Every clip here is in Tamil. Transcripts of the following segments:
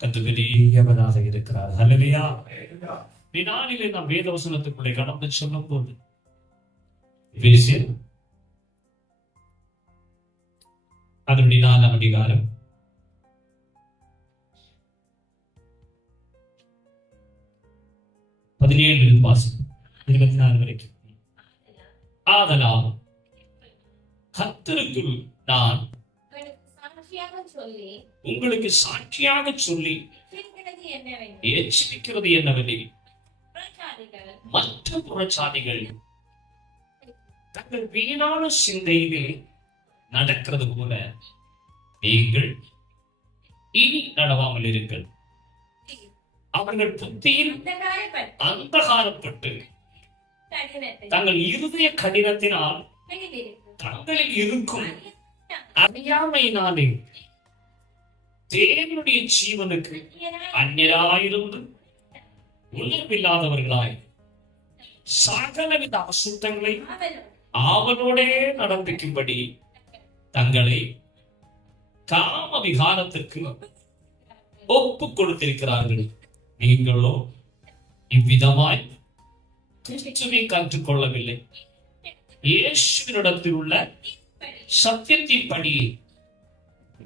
கர்த்தர் பெரியவராக இருக்கிறார். ஹல்லேலூயா. நாளிலே நாம் வேத வசனத்துக்குள்ளே கடந்து செல்லும் போது எபேசியர் அதனுடைய 4ஆம் அதிகாரம் 17 வாசனம் 24 வரைக்கும். ஆதலால் கர்த்தருக்குள் நான் உங்களுக்கு சாட்சியாக சொல்லி எச்சரிக்கிறது என்னவெனில், மற்ற புறச்சாதிகள் தங்கள் வீணான சிந்தையிலே நடக்கிறது போல நீங்கள் இனி நடவாமல் இருங்கள். அவர்கள் புத்தியில் அந்தகாரப்பட்டு தங்கள் இருதய கடினத்தினால் தங்களில் இருக்கும் அறியாமையினாலே தேவனுடைய ஜீவனுக்கு அந்நியராயிருந்து உணர்வில்லாதவர்களாய் சகலவித அசுத்தங்களை ஆவலோடே நடப்பிக்கும்படி தங்களை காம விகாரத்திற்கு ஒப்புக் கொடுத்திருக்கிறார்கள். நீங்களோ இவ்விதமாய் கிறிஸ்துவை கற்றுக்கொள்ளவில்லை. இயேசுவினிடத்தில் உள்ள சத்தியத்தின் படியை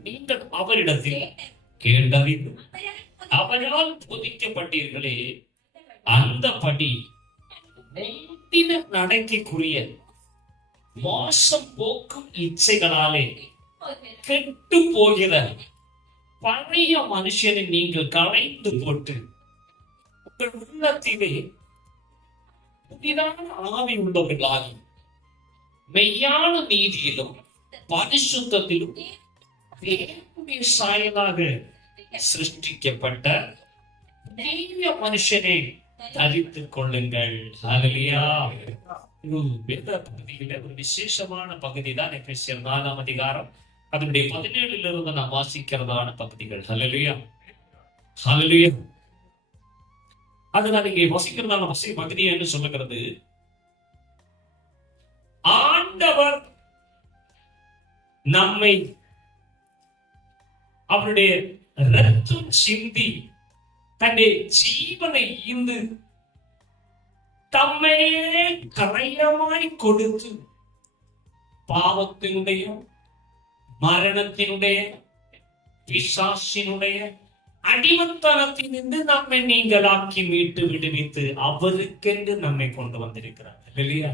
நீங்கள் அவரிடத்தில் கேட்டறிந்து அவரால் போதிக்கப்பட்டீர்களே, அந்த படி முந்தின நடக்கைக்குரிய மோசம் போக்கும் இச்சைகளாலே கெட்டு போகிற பழைய மனுஷனை நீங்கள் களைந்து போட்டு உங்கள் உள்ளத்திலே புதிதான ஆவி உள்ளவர்களாகி மெய்யான நீதியிலும் பரிசுத்தத்திலும் தேவனுடைய சாயலாக சிருஷ்டிக்கப்பட்ட புதிய மனுஷனை தரித்துக் கொள்ளுங்கள். ஹல்லேலூயா. வேத பகுதியில ஒரு விசேஷமான பகுதி தான் எபேசியர் 4ஆம் அதிகாரம் அதனுடைய 17 நாம் வாசிக்கிறதான பகுதிகள். ஹல்லேலூயா. ஹல்லேலூயா. அதனால இங்கே வாசிக்கிறதான பகுதி என்று சொல்லுகிறது, ஆண்டவர் நம்மை அவருடைய ரத்தம் சிந்தி தன்னுடைய ஜீவனை ஈந்து தம்மையே கரையமாய் கொடுத்து பாவத்தினுடைய மரணத்தினுடைய பிசாசினுடைய அடிமத்தனத்திலிருந்து நம்மை நீங்களாக்கி மீட்டு விடுவித்து அவருக்கென்று நம்மை கொண்டு வந்திருக்கிறார். இல்லையா?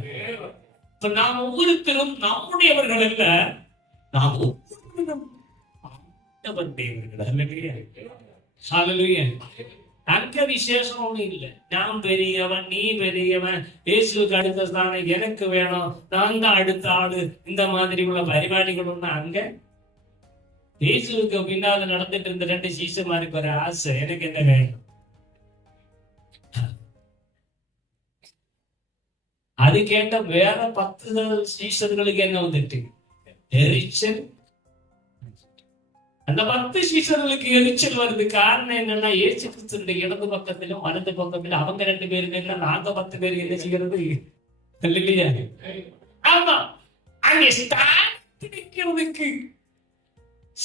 இப்ப நாம் ஒவ்வொருத்தரும் நம்முடையவர்கள் அல்ல, நாம் ஒவ்வொருவரும் ஆண்டவருடையவர்கள். அல்லேலூயா. அங்க விசேஷம் ஒண்ணும் இல்லை. நான் பெரியவன், நீ பெரியவன், இயேசுக்கு அடுத்த ஸ்தானம் எனக்கு வேணும், நான் தான் அடுத்த ஆளு, இந்த மாதிரி உள்ள பரிபாடிகள் ஒண்ணு அங்க இயேசுக்கு பின்னால நடந்துட்டு இருந்த 2 சீசர்மாருக்கு ஒரு ஆசை, எனக்கு என்ன வேணும். அது கேட்ட வேற 10 சீசர்களுக்கு என்ன வந்துட்டு எரிச்சல். அந்த 10 சீசர்களுக்கு எரிச்சல் வருது. காரணம் என்னன்னா, இயேசு கிறிஸ்துவின் இடது பக்கத்திலும் வலது பக்கத்திலும் அவங்க 2 பேருக்கு நாங்க 10 பேர் என்ன செய்யறது இல்லையா? ஆமா, அங்கே ஸ்தானத்திற்கு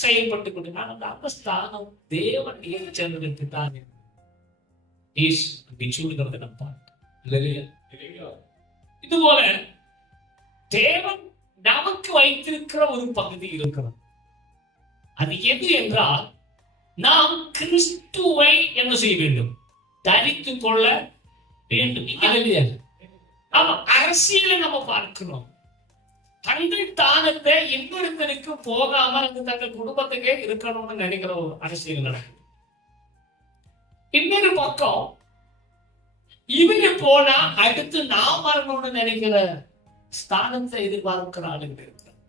செயல்பட்டு கொண்டு அந்த ஸ்தானம் தேவன் ஏற்றதற்கு தான் சொல்லுகிறது. நம்ம இதுபோல தேவன் நமக்கு வைத்திருக்கிற ஒரு பகுதி இருக்கிறது. அது எது என்றால், நாம் கிறிஸ்துவை என்ன செய்ய வேண்டும்? தரித்துக் கொள்ள வேண்டும். ஆமா, அரசியலை நம்ம பார்க்கிறோம். தங்கள் தானத்தை இன்னொருத்தருக்கு போகாம தங்கள் குடும்பத்துக்கே இருக்கணும்னு நினைக்கிற ஒரு அரசியல் நடக்குது. இன்னொரு பக்கம் இவங்க போனா அடுத்து நான் வரணும்னு நினைக்கிற ஸ்தானத்தை எதிர்பார்க்கிற ஆளுங்க இருக்கிறார்.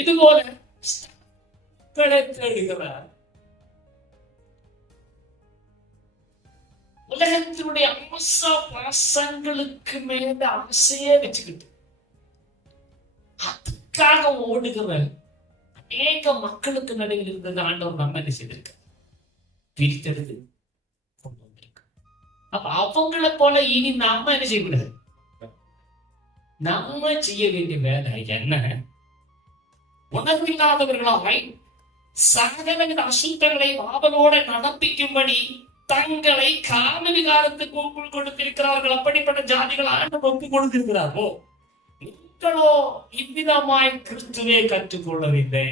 இது போல தேடுகிறார். உலகத்தினுடைய அம்ச பாசங்களுக்கு மேல ஆசையே வச்சுக்கிட்டு அதுக்காக ஓடுகிற அநேக மக்களுக்கு நடுவில் இருந்தது ஆண்டவர் நம்ம என்ன செய்திருக்க பிரித்தெடுத்து கொண்டு வந்திருக்கு. அப்ப அவங்களை போல இனி நாம என்ன செய்யக்கூடாது. நம்ம செய்ய வேண்டிய வேலை என்ன? உணர்வில்லாதவர்களாய் சகலவித அசுத்தங்களை பாவலோட நடப்பிக்கும்படி தங்களை காம விகாரத்துக்கு ஒப்பு கொடுத்திருக்கிறார்கள். அப்படிப்பட்ட ஜாதிகள் ஆண்டவர் ஒப்பு கொடுத்திருக்கிறாரோ, நீங்களோ இவ்விதமாய் கிறிஸ்துவே கற்றுக்கொள்ளவில்லை.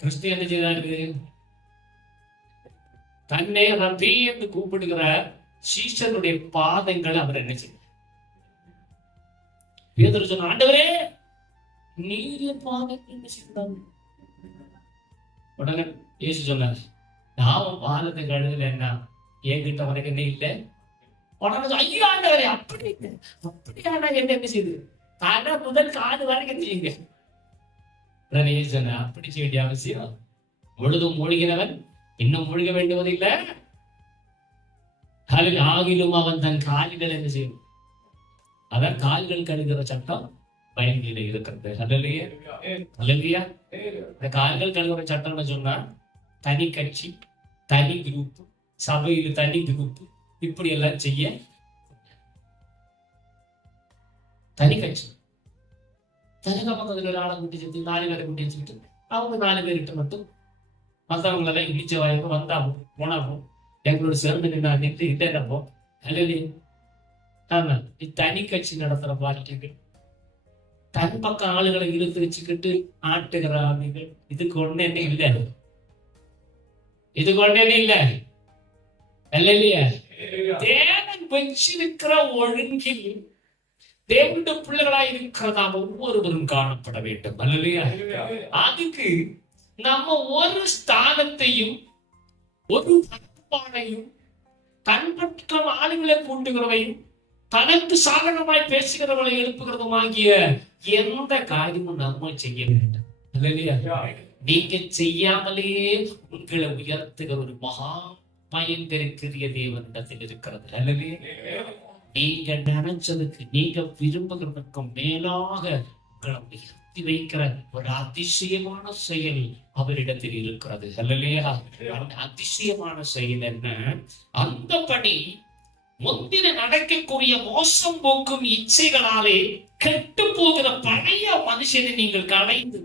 கிறிஸ்து என்ன செய்தாரு? தன்னை ரபி என்று கூப்பிடுகிற சீஷனுடைய பாதங்களை அவர் என்ன செய்தார்? பேதுரு சொன்ன, ஆண்டவரே நீர் என் பாதத்தை என்ன செய்தாங்க? உடனே இயேசு சொன்னார், நான் பாதத்தை கழுதல, என்ன என்கிட்ட உனக்கு என்ன இல்லை? உடனே ஐயோ ஆண்டவரே, அப்படியான என்ன செய்யுது? தலை முதல் காது வரைக்கும் செய்யுங்க. அப்படி செய்ய வேண்டிய அவசியம். முழுதும் மூழ்கினவன் இன்னும் மூழ்க வேண்டுவதில்லை. ஆகிலும் அவன் தன் கால்கள் என்ன செய்யும்? அதான் கால்கள் கழுகிற சட்டம் பைபிளில் இருக்கிறது. அல்லையா? அல்லையா? இந்த கால்கள் கழுகுற சட்டம்னு சொன்னா தனி கட்சி, தனி குரூப், சபையில் தனி குரூப், இப்படி எல்லாம் செய்ய தனி கட்சி. தனக பக்கத்துல ஒரு ஆளை கூட்டி வச்சு 4 பேரை கூட்டி வச்சுக்கிட்டு அவங்க 4 பேர்கிட்ட மட்டும் மற்றவங்களெல்லாம் இடிச்ச வாய்ப்பு வந்தாகும் போனாகும் எங்களோட சேர்ந்து நின்று இல்லைன்னப்போ அல்லது ஆமா தனி கட்சி நடத்துற பார்ட்டிகள், தன் பக்கம் ஆளுகளை இழுத்து வச்சுக்கிட்டு ஆட்டுகிற ஆளுகள், இதுக்கு ஒண்ணு என்ன இல்லை, இதுக்கு ஒண்ணு இல்லை இல்லையா? தேவன் வச்சிருக்கிற ஒழுங்கில் தேவனுடைய பிள்ளைகளாய் இருக்கிறதா ஒவ்வொருவரும் காணப்பட வேண்டும். அல்லையா? அதுக்கு நம்ம ஒரு ஸ்தானத்தையும் ஒரு பண்பாடையும் தன் பக்கம் ஆளுங்களை கூட்டுகிறவையும் தனக்கு சாதகமாய் பேசுகிறவர்களை எழுப்புகிறதும் ஆகிய எந்த காரியமும் நம்ம செய்ய வேண்டும். அல்லையா? நீங்க செய்யாமலே உங்களை உயர்த்துகிற ஒரு மகா பயங்கரிக்கிற தேவனிடத்தில் இருக்கிறது. அல்லையா? நீங்க நினைச்சதுக்கு, நீங்க விரும்புகிறதுக்கு மேலாக உங்களை உயர்த்தி வைக்கிற ஒரு அதிசயமான செயல் அவரிடத்தில் இருக்கிறது. அல்லையா? அந்த அதிசயமான செயல் என்ன? அந்த பணி முந்தின நடக்கக்கூடிய மோசம் போக்கும் இச்சைகளாலே கெட்டு போகிற பழைய மனுஷனை நீங்கள் களைந்து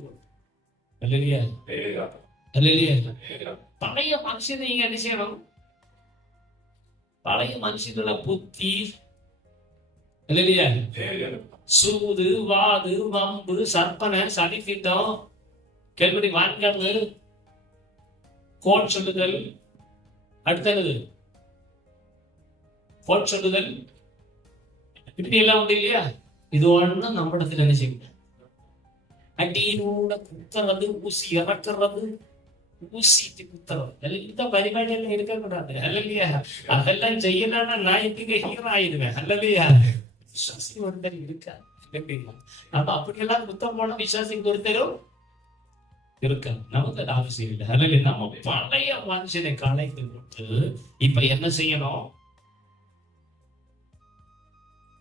பழைய மனுஷனை நீங்க என்ன செய்யணும்? பழைய மனுஷங்கள புத்தி இல்லையா? சூது, வாது, வம்பு, சற்பனை, சதித்திட்டம், கேள்வி வான்காடு, கோட் சொல்லுதல், அடுத்தது கோட் சொல்லுதல், இப்படி எல்லாம் உண்டு இல்லையா? இது ஒண்ணு நம்ம இடத்துல என்ன செய்ய? அடியோட குத்துறது, ஊசி இறக்குறது, ஊசிட்டு குத்துறது, இந்த பரிபாடி எல்லாம் இருக்கக்கூடாது. அல்லையா? அதெல்லாம் செய்யலன்னா நான் எங்க ஹீரோ ஆயிடுவேன். அல்லையா? விசுவாசி ஒருத்தர் இருக்கா? அப்ப அப்படியெல்லாம் குத்தம் போன விசுவாசிக்கு ஒருத்தரும் இருக்க நமக்கு அது அவசியம் இல்லை. அல்ல, நம்ம பழைய மனுஷனை கலைத்து விட்டு இப்ப என்ன செய்யணும்?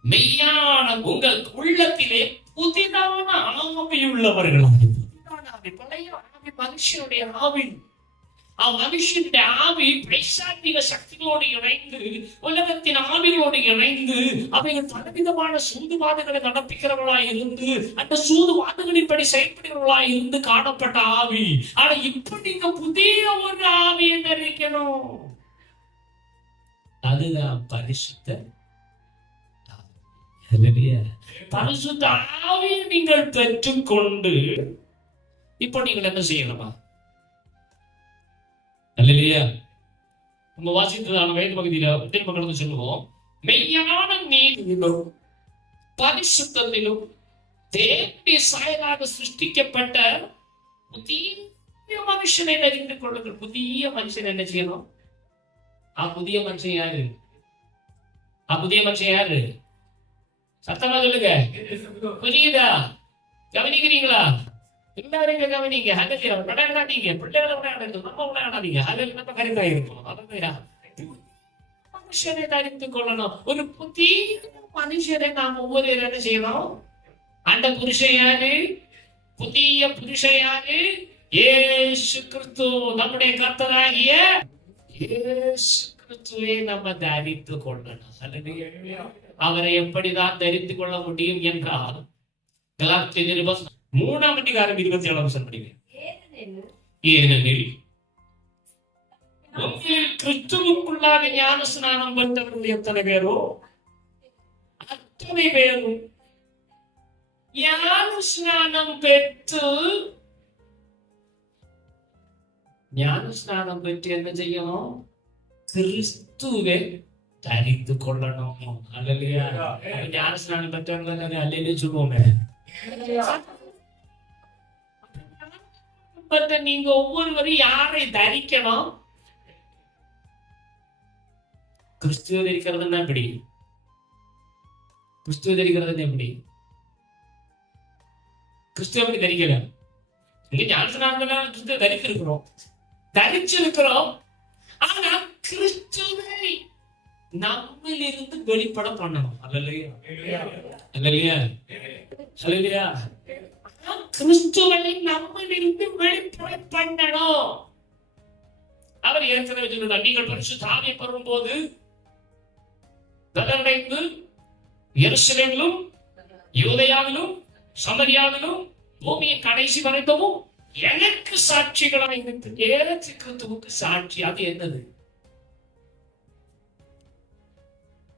மெய்யான உங்கள் உள்ளத்திலே புதிதான ஆவி உள்ளவர்களாக, புதிதான ஆவி, பழைய ஆவி மனுஷனுடைய ஆவி, மனுஷனுடைய ஆவி பைசாத்திக சக்திகளோடு இணைந்து, உலகத்தின் ஆவிகளோடு இணைந்து, அவைகள் பலவிதமான சூதுவாதுகளை நடப்பிக்கிறவர்களாய் இருந்து, அந்த சூதுவாதுகளின்படி செயல்படுகிறவர்களாய் இருந்து காணப்பட்ட ஆவி. ஆனா இப்ப நீங்க புதிய ஒரு ஆவியை தெரிவிக்கணும். அதுதான் பரிசுத்த பரிசுத்த ஆவியை நீங்கள் பெற்றுக்கொண்டு இப்போ நீங்கள் என்ன செய்யணுமா? அல்லையா? நம்ம வாசித்ததான வயது பகுதியில மக்களுக்கு சொல்லுவோம், மெய்யான நீதியிலும் பரிசுத்தத்திலும் தேவனுடைய சாயலாக சிருஷ்டிக்கப்பட்ட புதிய மனுஷனை அறிந்து கொள்ளுங்கள். புதிய மனுஷன் என்ன செய்யணும்? புதிய மனுஷன் யாரு? புதிய மனுஷன் யாரு? சத்தமா சொல்லுங்க. புரியுதா? கவனிக்கிறீங்களா? எல்லாரும் கவனிங்க. விளையாடாதீங்க, பிள்ளைகளை விளையாடுங்க, நம்ம விளையாடாதீங்க. அதில் நம்ம கருத்தாயிருக்கணும். மனுஷனை அறிந்து கொள்ளணும். ஒரு புதிய மனுஷனை நாம் ஒவ்வொரு என்ன செய்யணும்? அந்த புருஷன் யாரு? புதிய புருஷன் யாரு? இயேசு கிறிஸ்து, நம்முடைய கர்த்தராகிய இயேசு கிறிஸ்துவை நம்ம தரித்து கொள்ளணும். அவரை எப்படிதான் தரித்து கொள்ள முடியும் என்றால், கலாத்திய நிருபம் 3ஆம் அதிகாரம் 27ஆம் வசனம் படிங்க. ஏனெனில் உங்களில் கிறிஸ்துவுக்குள்ளாக ஞான ஸ்நானம் பெற்றவர்கள் எத்தனை பேரோ அத்தனை பேரும் ஞான ஸ்நானம் பெற்று என்ன செய்யணும்? கிறிஸ்துவை தரித்து கொள்ளணும். அல்லையா? ஞான ஸ்நானம் பெற்றவங்க அல்லையே சொல்லுவோமே. நீங்க ஒவ்வொருவரும் யாரை தரிக்கணும்? கிறிஸ்துவ தரிக்கிறதுன்னா எப்படி? கிறிஸ்துவ தரிக்கிறது எப்படி? கிறிஸ்துவ எப்படி தரிக்கல? கிறிஸ்துவ தரித்திருக்கிறோம், தரிச்சிருக்கிறோம். ஆனா கிறிஸ்துவை நம்மிலிருந்து வெளிப்பட பண்ணணும். அல்லையா? அல்லையா? அல்லையா? கிறிஸ்துவை நம்மிலிருந்து வெளிப்பட பண்ணணும். அவர் ஏற்கனவே சொல்லுறார், நீங்கள் பரிசுத்த ஆவியை பெறும்போது பலனடைந்து எருசலேமிலும் யூதேயாவிலும் சமரியாவிலும் பூமியின் கடைசி வரைக்கும் எனக்கு சாட்சிகளாக இருந்து ஏற்று கிறிஸ்துவுக்கு சாட்சி. அது என்னது?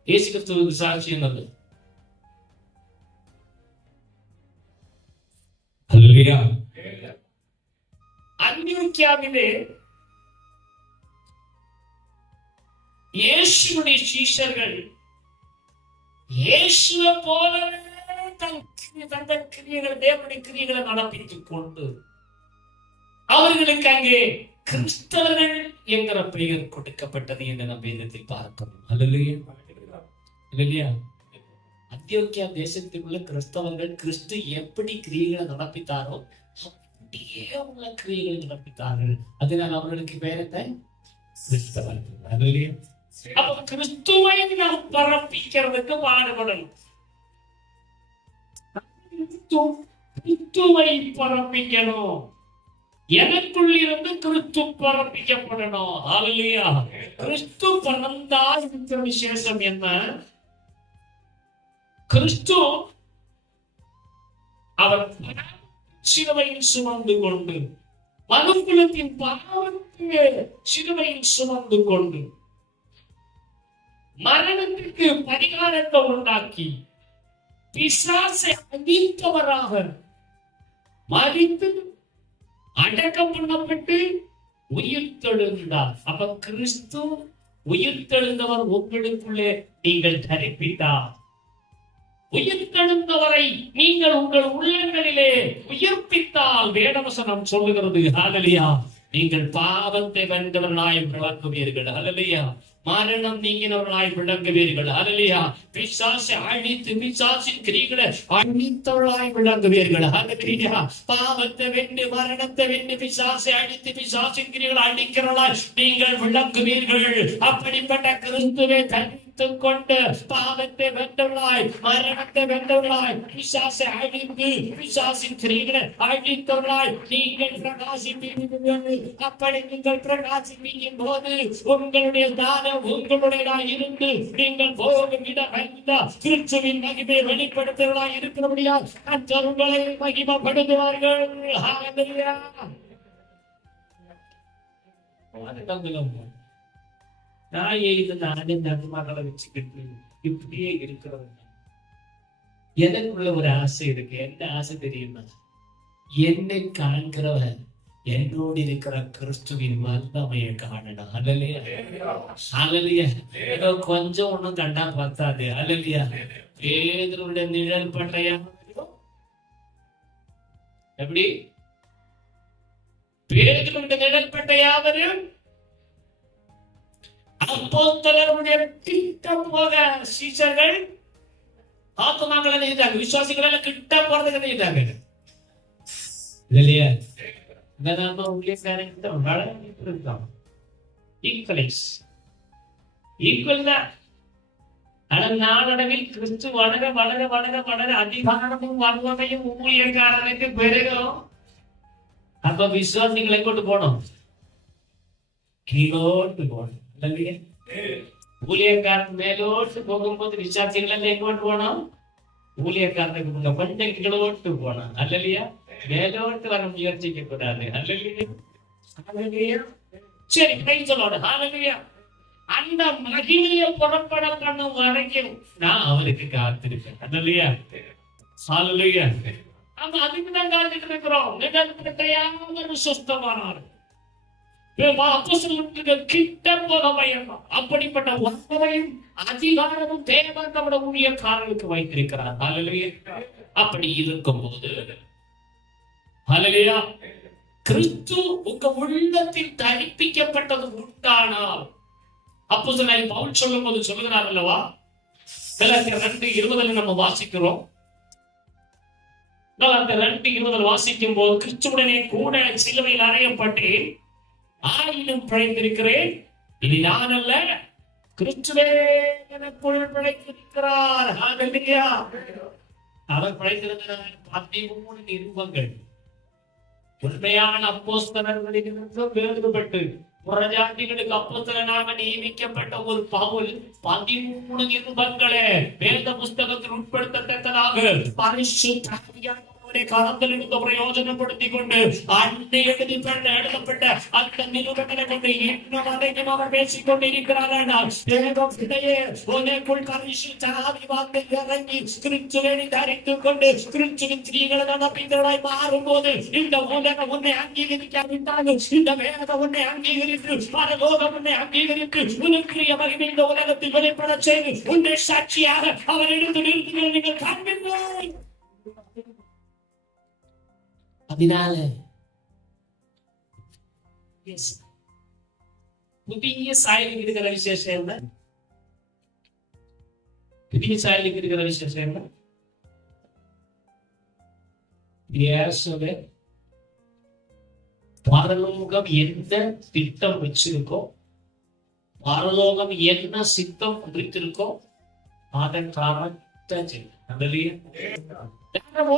இயேசு கிறிஸ்துவுக்கு சாட்சி என்னது? அல்லேலூயா. அந்தியோக்கியாவிலே இயேசுவுடைய சீஷர்கள் இயேசுவை போலவே தங்கள் கிரியைகளை, தேவனுடைய கிரியைகளை நடப்பித்துக் கொண்டு அவர்களுக்கு அங்கே கிறிஸ்தவர்கள் என்கிற பெயர் கொடுக்கப்பட்டது என்று நம் வேதத்தில் பார்க்கிறோம். அல்லேலூயா. அல்லேலூயா. அந்தியோக்கியா தேசத்தில் உள்ள கிறிஸ்தவர்கள் கிறிஸ்து எப்படி கிரியைகளை நடப்பித்தாரோ அப்படியே உள்ள கிரியைகளை நடப்பித்தார்கள். அதனால் அவர்களுக்கு பேரத்தை கிறிஸ்தவர்கள். அல்லேலூயா. அப்ப கிறிஸ்துவை நாம் பரப்பிக்கிறதுக்கு பாடுபடணும். கிறிஸ்துவை பரப்பிக்கணும். எனக்குள் இருந்து கிறிஸ்து பரப்பிக்கப்படணும். அல்லேலூயா. கிறிஸ்து பறந்தால் இருக்கிற விசேஷம் என்ன? கிறிஸ்து அவர் சிலுவையில் சுமந்து கொண்டு மனுக்குலத்தின் பாவத்தை சிலுவையில் சுமந்து கொண்டு மரணத்திற்கு பரிகாரத்தை உண்டாக்கி பிசாசை அழித்தவராக மரித்து அடக்கம் பண்ணப்பட்டு உயிர் தெழுந்தார். அப்ப கிறிஸ்து உயிர் தெழுந்தவர் உங்களுக்குள்ளே நீங்கள் தரிப்பித்தார். உயிர் தெழுந்தவரை நீங்கள் உங்கள் உள்ளங்களிலே உயிர்ப்பித்தால் வேதவசனம் சொல்லுகிறது. ஹல்லேலூயா. நீங்கள் பாவத்தை வென்றவர்களாய் விளங்குவீர்கள். ஹல்லேலூயா. மரணம் நீங்கினவர்களாய் விளங்குவீர்கள். ஹல்லேலூயா. பிசாசை அழித்து பிசாசின் கிரியைகளை அழித்தவர்களாய் விளங்குவீர்கள். ஹல்லேலூயா. பாவத்தை வென்று மரணத்தை வென்று பிசாசை அழித்து பிசாசின் கிரியைகளை அழிக்கிறவர்களாய் நீங்கள் விளங்குவீர்கள். அப்படிப்பட்ட கிறிஸ்துவை தரித்துக் கொண்டு பாவத்தை வென்றவர்களாய் மரணத்தை வென்றவர்களாய் பிசாசை அழித்து பிசாசின் கிரியைகளை அழித்தவர்களாய் நீங்கள் பிரகாசிப்பீர்கள். அப்படி நீங்கள் பிரகாசிப்பிக்கும் போது உங்களுடைய தானம் உங்களுடையதாய் இருந்து நீங்கள் போகும் இடம் கிறிஸ்துவின் மகிமை வெளிப்படுத்துவதாய் இருக்கிறபடியால் மற்றவர்களை மகிமைப்படுத்துவார்கள். ஹல்லேலூயா. நாயை நானே நன்மகளை வச்சுக்கிட்டு இப்படியே இருக்கிறது. எனக்குள்ள ஒரு ஆசை இருக்கு. என்ன ஆசை தெரியுமா? என்னை காண்கிறவன் என்னோடு இருக்கிற கிறிஸ்துவின் வல்லமையை காணணும். அல்லேலூயா. அல்லேலூயா. ஏதோ கொஞ்சம் ஒண்ணும் கண்டா பார்த்தாது. அல்லேலூயா. பேதுருவுடைய நிழல் பட்டயம் எப்படி? பேதுருவுடைய நிழல் பட்டயாவரும் அப்போஸ்தலருடைய கிட்ட போக சீஷர்கள் ஆத்துமாக்களை நினைத்தாங்க. விசுவாசிகளை கிட்ட போறதுக்கு நினைத்தாங்க. இல்லையா? நாளடைவில் கிறிஸ்து வளர வளர வளர வளர அதிகாரமும் வல்லமையும் ஊழியக்காரனுக்கு பெருகும். அப்ப விசுவாசிகளை கொண்டு போனோம், கீழோட்டு போனோம். ஊழியக்காரன் மேலோட்டு போகும்போது விசுவாசிகள் எல்லாம் எங்கோட்டு போனோம்? ஊழியக்காரனுக்கு கொஞ்சம் கீழோட்டு போனோம். அல்லையா? மேலோட்டு வர முயற்சிக்க கூடாது. சரி, அந்த மகிமையை புறப்பட பண்ணும் வரைக்கும் நான் அவருக்கு காத்திருக்கேன். நம்ம அதுக்குதான் காத்துட்டு இருக்கிறோம். சுத்தமானார் கிட்ட போக பயணம். அப்படிப்பட்ட ஒவ்வொருவரையும் அதிகாரமும் தேவன் நம்முடைய ஊழியக்காரர்களுக்கு வைத்திருக்கிறார். அப்படி இருக்கும்போது கிறிஸ்து உங்க உள்ளத்தில் தரிப்பிக்கப்பட்டது உண்டானால், அப்போஸ்தலனாகிய பவுல் சொல்லும் போது சொல்லுகிறார் அல்லவா, கலாத்தியர் 2:20 நம்ம வாசிக்கிறோம். கலாத்தியர் 2:20 வாசிக்கும் போது, கிறிஸ்துவுடனே கூட சிலுவையில் அறையப்பட்டேன், ஆயினும் பிழைத்திருக்கிறேன், இது நான் அல்ல, கிறிஸ்துவே எனக்குள் பிழைத்திருக்கிறார். ஹல்லேலூயா. அவர் பிழைத்திருக்கிறார். 13 நிருபங்கள் உண்மையான அப்போஸ்தலர்களிலிருந்து வேறுபட்டு புறஜாதிகளுக்கு அப்போஸ்தலனாக நியமிக்கப்பட்ட ஒரு பவுல் 13 நிருபங்களே வேத புஸ்தகத்தில் உட்படுத்தத்தக்கதாக பரிசுத்த காலத்தில் இருந்து பிரயோஜனப்படுத்திக் கொண்டு அன்று எழுதப்பட்ட அந்த நிருபங்களை கொண்டு இன்னும் அதையும் அவர் பேசிக் கொண்டிருக்கிறார்கள். உனக்குள் பரிசுத்தாவி இறங்கி கிறிஸ்துவை தரித்துக் கொண்டு கிறிஸ்துவின் ஸ்திரீகளை பிந்தராய் மாறும்போது இந்த உலகம் உன்னை அங்கீகரிக்காவிட்டாலும் இந்த வேதம் உன்னை அங்கீகரித்து பரலோகம் உன்னை அங்கீகரித்து உனக்குரிய மகிமை இந்த உலகத்தில் வெளிப்பட செய்து உன்னை சாட்சியாக அவர் எடுத்து நிறுத்துங்கள். நீங்கள் காண்பீர்கள். அதனால புதிய சாயலுக்கு இருக்கிற விசேஷம் என்ன? புதிய சாயலுக்கு இருக்கிற விசேஷம் என்ன? பரலோகம் என்ன திட்டம் வச்சிருக்கோ, பரலோகம் என்ன சித்தம் குறித்திருக்கோ அதன்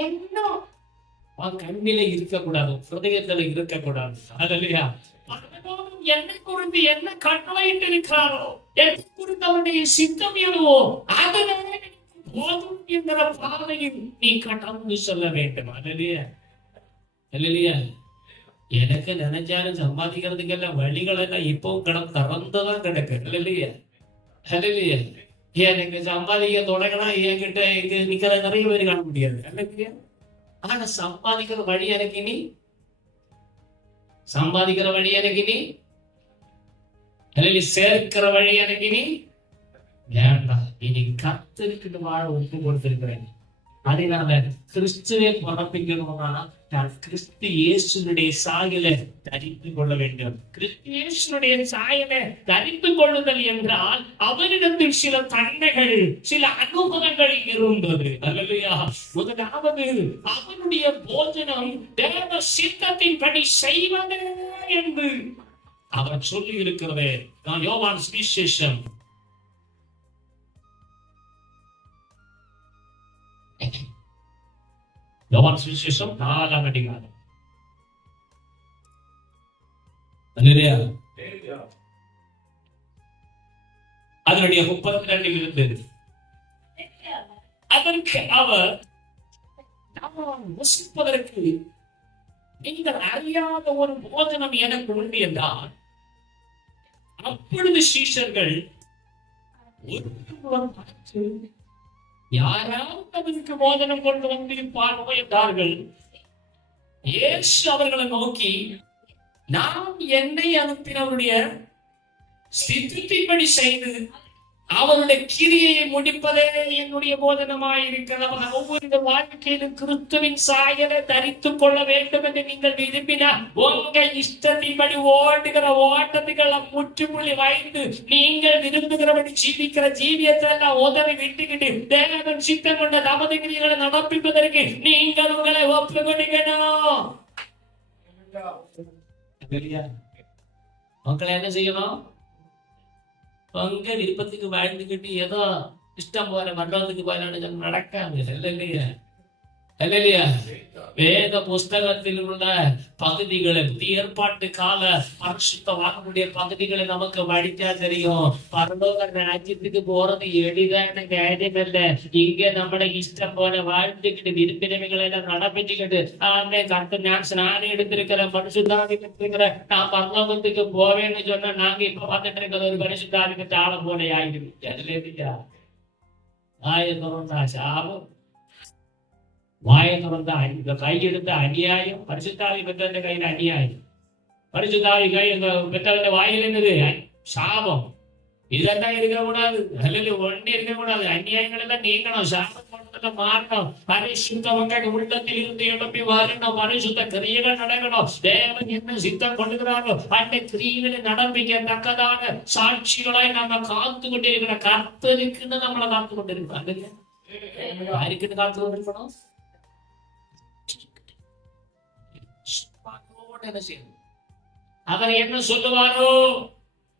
ஒன்னும் கண்ணில இருக்கக்கூடாது, ஹிருதயத்துல இருக்கக்கூடாது. அதுலயா என்ன குறித்து என்ன கட்டளையிட்டு இருக்கிறாரோ, என்ன குறித்து அவருடைய சித்தம் எதுவோ அதனால போதும் என்கிற பாதையில் நீ கடந்து சொல்ல வேண்டும். அதுலயா இல்லையா? எனக்கு நினைச்சாலும் சம்பாதிக்கிறதுக்கு எல்லாம் வழிகள் எல்லாம் இப்பவும் திறந்துதான் கிடக்கு. இல்லையா? இல்லையா? எனக்கு சம்பாதிக்க தொடங்கினா என்கிட்ட இங்க நிக்கிற நிறைய பேர் காண முடியாது. இல்லையா? ஆனா சம்பாதிக்கிற வழி எனக்கு நீ சம்பாதிக்கிற வழி எனக்கு நீ சேர்க்கிற வழி எனக்கு நீ வேண்டாம். இனி கர்த்தருக்கு வாழ ஒப்பு கொடுத்திருக்கிறேன். அதனால கிறிஸ்துவை பரப்பிக்கணும்னா நான் கிறிஸ்து இயேசுனுடைய சாயலை தரித்துக் கொள்ள வேண்டும். கிறிஸ்து இயேசுனுடைய சாயலை தரித்துக் கொள்ளுதல் என்றால் அவரிடத்தில் சில தன்மைகள் சில அனுபவங்கள் இருந்தது. அல்லேலூயா. முதலாவது அவனுடைய போஜனம் தேவ சித்தத்தின்படி செய்வது என்று அவர் சொல்லி இருக்கிறது. நான் யோவான் சுவிசேஷம் யோவான் சுவிசேஷம் 4ஆம் அதிகாரம். அதனுடைய 32 இருந்தது. அதற்கு அவர் வசிப்பதற்கு நீங்கள் அறியாத ஒரு போஜனம் எனக்கு உண்டு என்றார். அப்பொழுது சீஷர்கள் யாராவது அவருக்கு போதனம் கொண்டு வந்திருப்பாரோ என்றார்கள். இயேசு அவர்களை நோக்கி, நான் என்னை அனுப்பினவருடைய சித்தத்தின்படி செய்து அவருடைய கிரியை முடிப்பதே என்னுடைய போதனமாயிருக்கிறது. ஒவ்வொரு வாழ்க்கையிலும் கிறிஸ்துவின் சாயலை தரித்துக் கொள்ள வேண்டும் என்று நீங்கள் விரும்பினால் உங்க இஷ்டத்தின்படி ஓடுகிற ஓட்டத்துக்களை முற்றுப்புள்ளி வைத்து நீங்கள் விரும்புகிறபடி ஜீவிக்கிற ஜீவியத்தை எல்லாம் உதவி விட்டுக்கிட்டு தேவன் சித்தம் கொண்ட தமது கிரிகளை நடப்பிப்பதற்கு நீங்கள் உங்களை ஒப்பு கொடுக்கணும். மக்களை என்ன செய்யணும்? உங்க விருப்பத்துக்கு வாழ்ந்துக்கிட்டு ஏதோ இஷ்டம் போற மன்றத்துக்கு போயிடணும் நடக்காது. இல்லையா? இல்லையா? வேத புஸ்தகத்தில் உள்ள பகுதிகளை, ஏற்பாட்டு கால பரிசுத்த வாக்கக்கூடிய பகுதிகளை நமக்கு படித்தா தெரியும். பரலோக ராஜ்யத்துக்கு போறது எளிதான காரியம் இல்ல. இங்க நம்மளை இஷ்டம் போல வாழ்ந்துக்கிட்டு விரும்பினவைகளை எல்லாம் நடப்பிச்சுக்கிட்டு கருத்து நான் ஸ்நானம் எடுத்திருக்கிறேன், பரிசுத்தாவி எடுத்திருக்கிறேன், நான் பரலோகத்துக்கு போவேன்னு சொன்னா நாங்க இப்ப பார்த்துட்டு இருக்கிற ஒரு பரிசுத்தாவிக்கு தாளம் போல ஆயிடுது. அதுல இல்லையா? ஆயிரம் சாபம், வாயை திறந்த கையெடுத்த அநியாயம், பரிசுத்தாவி பெற்ற கையில அநியாயம், பரிசுத்தாவி கை பெற்றவங்க வாயில் என்னது சாபம். இதெல்லாம் இருக்கக்கூடாது. அல்லது ஒன்றே இருக்கக்கூடாது. அநியாயங்கள் எல்லாம் நீக்கணும், சாபம் மாறணும், பரிசுத்தவங்க உள்ளத்தில் இருந்து எழுப்பி வரணும், பரிசுத்த கிரியைகள் நடக்கணும். தேவன் என்ன சித்தம் கொண்டுகிறாரோ அந்த கிரியைகளை நடப்பிக்கத்தக்கதான சாட்சிகளாய் நம்ம காத்து கொண்டிருக்கிற கர்த்தருக்குன்னு நம்மளை காத்து கொண்டிருக்கிறோம். யாருக்குன்னு காத்து கொண்டிருக்கணும்? என்ன செய்யணும்? அவர் என்ன சொல்லுவாரோ,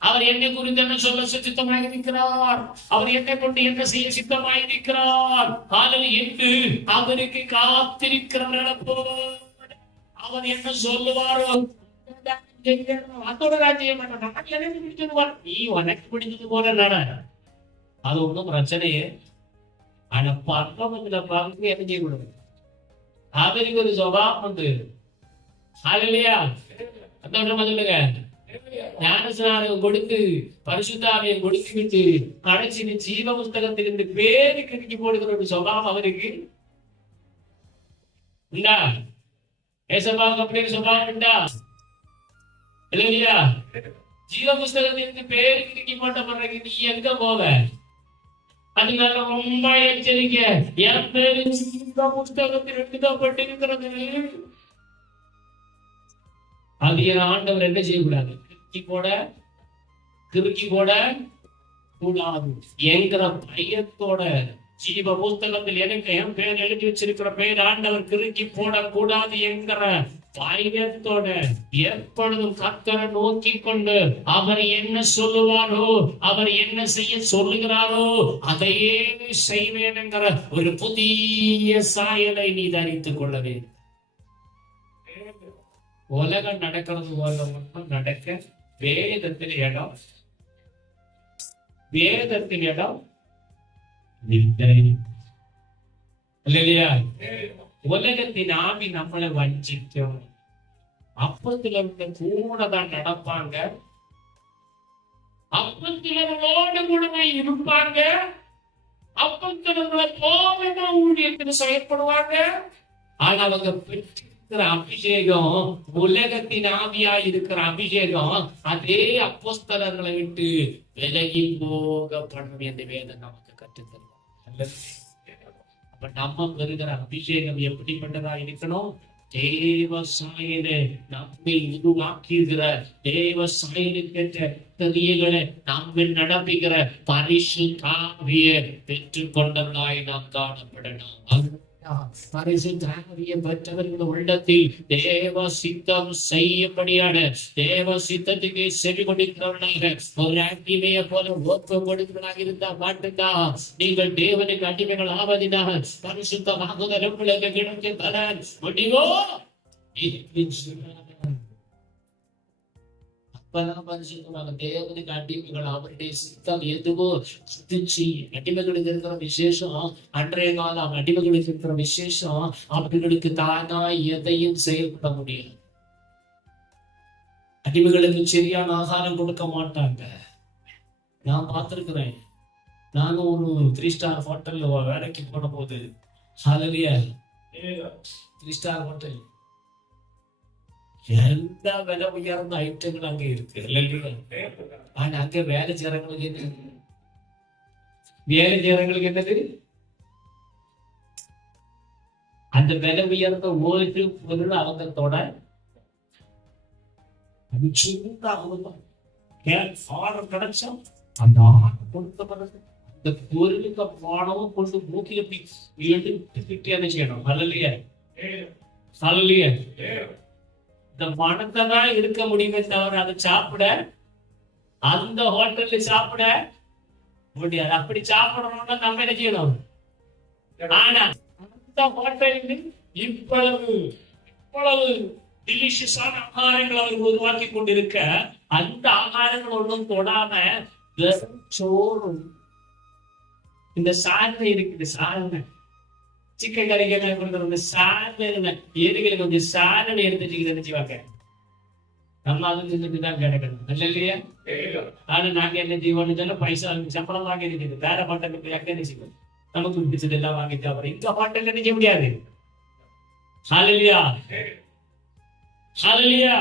அவர் என்னை குறித்து என்ன சொல்ல சித்தமாக இருக்கிறார், அவர் என்னை கொண்டு என்ன செய்ய சித்தமாக இருக்கிறார் என்று அவருக்கு காத்திருக்கிறவர்களை போல அவர் என்ன சொல்லுவாரோ அதோட ராஜ்யம் நீ உனக்கு பிடிச்சது போல நட. அது ஒன்றும் பிரச்சனையே. ஆனா பரலோகத்துல பார்த்து என்ன செய்யக்கூடாது? அவருக்கு ஒரு சுபாவம் உண்டு. இல்லையா? சொல்லுங்க, ஞானஸ்நானம் கொடுத்து பரிசுத்தாவியை கொடுத்துக்கிட்டு அழைச்சிட்டு ஜீவ புஸ்தகத்திலிருந்து பேரு கிறுக்கி போடுகிற ஒரு சுபாவம் அவருக்கு உண்டா? ஏசப்பாவுக்கு அப்படி ஒரு சுபாவம் உண்டா? இல்லையா? ஜீவ புஸ்தகத்திலிருந்து பேரு கிறுக்கி போட்ட பிறகு நீ எங்க போவ? அதனால ரொம்ப எச்சரிக்கை. என் பேரு ஜீவ புஸ்தகத்தில் எழுதப்பட்டிருக்கிறது. அது என் ஆண்டவர் என்ன செய்யக்கூடாது? கிறுக்கி போட கூடாது என்கிற பயத்தோட ஜீவ புஸ்தகத்தில் எனக்கு என் பேர் எழுதி வச்சிருக்கிற பேர் ஆண்டவர் கிறுக்கி போடக்கூடாது என்கிற பயத்தோட எப்பொழுதும் கர்த்தரை நோக்கி கொண்டு அவர் என்ன சொல்லுவாரோ, அவர் என்ன செய்ய சொல்லுகிறாரோ அதையே செய்வேன் என்கிற ஒரு புதிய சாயலை நீ தரித்துக் கொள்ள வேண்டும். உலகம் நடக்கிறது போல மட்டும் நடக்க வேதத்தில் இடம், வேதத்தில் இடம் இல்லையா? உலகத்தின் ஆவி நம்மளை வஞ்சிக்கும். அப்பத்துல கூட தான் நடப்பாங்க, அப்பத்திலோடு கூட இருப்பாங்க, அப்பத்தில போல ஊழியத்தில் செயல்படுவாங்க. ஆனா அவங்க பெற்றிருக்கிற அபிஷேகம், உலகத்தின் ஆவியா இருக்கிற அபிஷேகம் அதே அப்போஸ்தலர்களை விட்டு விலகி போகப்படும் என்று வேதம் நமக்கு கற்றுத்தருவாங்க. அப்ப நம்ம பெறுகிற அபிஷேகம் எப்படிப்பட்டதா இருக்கணும்? தேவ சாயலை நம்மில் உருவாக்குகிற, தேவ சாயலுக்கேற்ற கிரியைகளை நம்மில் நடப்புகிற பரிசுத்த ஆவியை பெற்றுக் கொண்டவர்களாய் நாம் காணப்படணும். பரிசுத்த ஆவியை பெற்றவர்கள் உள்ளத்தில் தேவ சித்தம் செய்யப்படியான தேவ சித்தத்துக்கு செவி கொடுக்கிறவர்களாக ஒரு அடிமையை போல ஒப்பு கொடுக்கிறவர்களாக இருந்தா மட்டும்தான் நீங்கள் தேவனுக்கு அடிமைகள் ஆவதினால் பரிசுத்தமாக உங்களுக்கு கிடைக்க தர முடிவோ. அப்பதான் பரிசுத்தமாக தேவனுக்கு அடிமைகள் அவருடைய சித்தம் எதுவோ சிந்திச்சு அடிமைகளுக்கு இருக்கிற விசேஷம், அன்றைய காலம் அடிமைகளுக்கு இருக்கிற விசேஷம் அவர்களுக்கு தானா எதையும் செயல்பட முடியும். அடிமைகளுக்கு சரியான ஆகாரம் கொடுக்க மாட்டாங்க. நான் பார்த்திருக்கிறேன். நானும் ஒரு 3 ஸ்டார் ஹோட்டல்ல வேலைக்கு போன போது, ஹalleluya 3 ஸ்டார் ஹோட்டல், எல்லா விலை உயர்ந்த ஐட்டங்கள் அங்க இருக்கு. ஆனா அங்க வேலை செய்யறவங்களுக்கு என்னது? அந்த விலை உயர்ந்த ஒரு பொருள் அவங்க தொட ஆர்டர் கிடைச்சா அந்த ஆர்டர் கொடுத்த பிறகு அந்த பொருளுக்கு பணமும் கொண்டு மூக்கில என்ன செய்யணும்? ஹalleluya ஹalleluya. இந்த மனத்தை தான் இருக்க முடியுமே தவிர அதை சாப்பிட, அந்த ஹோட்டல்ல சாப்பிட முடியாது. அப்படி சாப்பிடணும்னா நம்ம என்ன செய்யணும்? ஆனா அந்த அந்த ஹோட்டலில் இவ்வளவு இவ்வளவு டிலிஷியஸான ஆகாரங்கள் அவர்கள் உருவாக்கி கொண்டிருக்க, அந்த ஆகாரங்கள் ஒன்றும் தொடாம வெறும் சோறு, இந்த சாதனை இருக்குது, சாதனை சிக்கன் கறிகள் கொடுக்குற சாதனை எதுகளுக்கு கொஞ்சம் சாதனை எடுத்துட்டு நினைச்சுவாங்க. நம்ம அது செஞ்சுட்டுதான் கிடைக்கணும் இல்லையா? ஆனா நாங்க என்ன செய்வோம்னு சொன்னா பைசா சம்பளம் வாங்கி இருக்குது, வேற பாட்டலுக்கு என்ன செய்வோம், நமக்கு பிடிச்சது எல்லாம் வாங்கிட்டு அப்புறம் இந்த பாட்டல் என்ன செய்ய முடியாது. ஹல்லேலூயா, ஹல்லேலூயா.